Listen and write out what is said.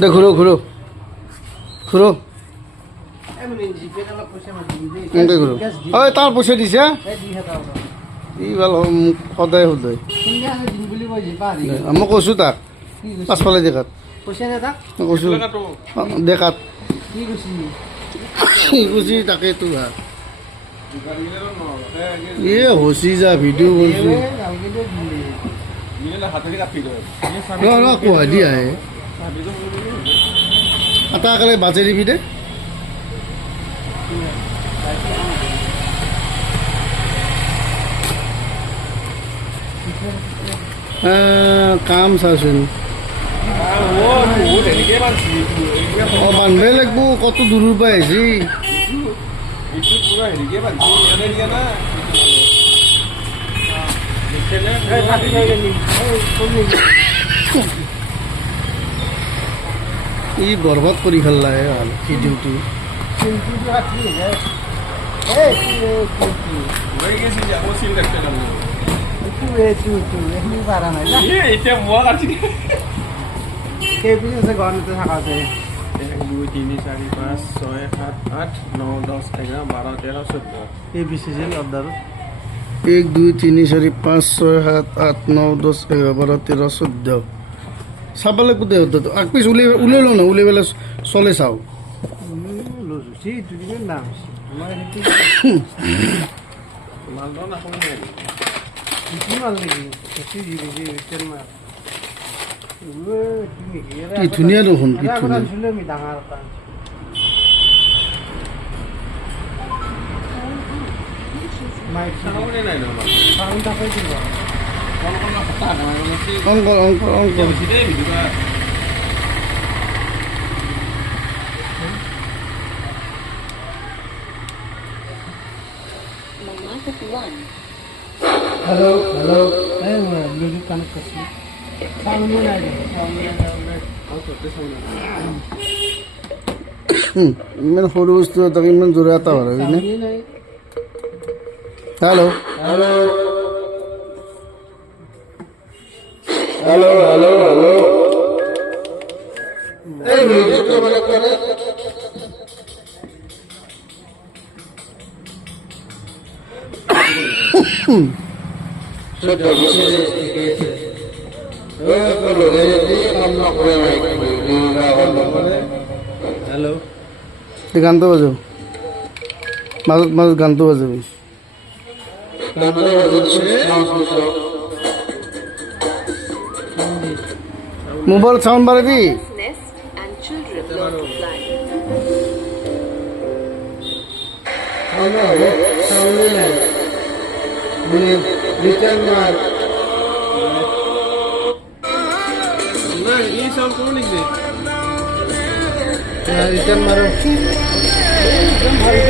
দে ঘুৰো ঘুৰো ঘুৰো এনেকৈ ঘুৰো ঐ তাৰ পইচা দিছে ই ভাল মোক সদায় সদায় মই কৈছোঁ তাক পাছফালে দেখাত মই কৈছোঁ দেখাত খুচি তাকেতো ভাল এ হচি যা ভিডিঅ' কৰিছোঁ কোৱা দিয়া হে এটা একেলগে বাজে দিবি দে কাম চাচোন অঁ বান্ধিবই লাগিব কত দূৰৰ পৰা আহিছি ই বৰবাদ কৰি খেলা হে ভাল ভিডিঅ'টো एक दुई तीन चारि पाँच छय सात आठ नौ दस एगार बार तेरह चौध চাব লাগিব দে আগ পিছ উলিয়াই লওঁ ন উলিয়াই পেলাই চলে চাওঁ কি ধুনীয়া দেখোন কি ধুনীয়া uncle uncle uncle hello hello Bluetooth connect करছি সাউন্ড নাই ইমান সৰু বস্তু তাক ইমান জোৰে এটা হয় নে hello hello hello hello hello ए ब्लूटूथ कनेक्ट करे हेलो गान तो बजाओ মাজত মাজত গানটো বাজাবি মোবাইল সাউন্ড বাড়াবি রিটার্ন মারো ভালো